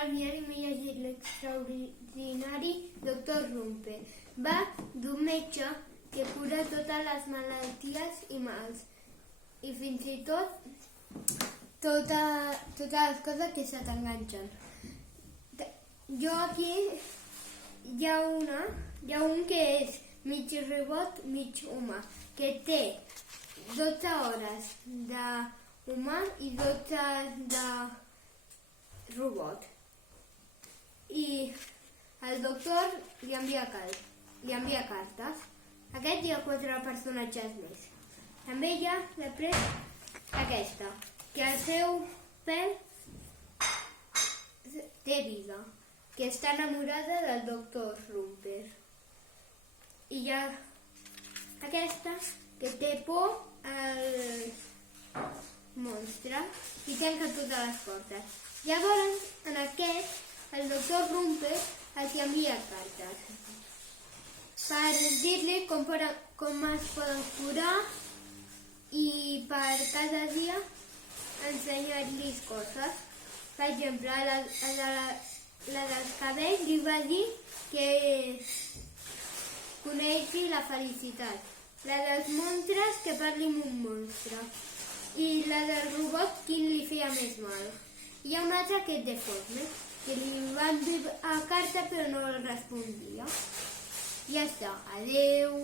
al diari m'he llegit l'extraordinari doctor Rumpe. Va d'un metge que cura totes les malalties i mals, i fins i tot totes les coses que se t'enganxen. Jo aquí hi ha un que és mig robot, mig humà, que té 12 hores d'humà i 12 de robot. I el doctor li envia cartes. Aquest hi ha 4 personatges més. També hi ha després aquesta, que el seu pèl té vida, que està enamorada del doctor Rumper. I hi ha aquesta que té por al monstre i tanca totes les portes. Llavors, en aquest, el doctor Rumper els envia cartes per dir-li com es poden curar i per cada dia ensenyar-li coses. Per exemple, la dels cabells li va dir que conegui la felicitat. La dels monstres, que parli amb un monstre. I la del robot, quin li feia més mal. Hi ha una altra que és deforme, que li va enviar carta però no el respondia. Ja està, adeu.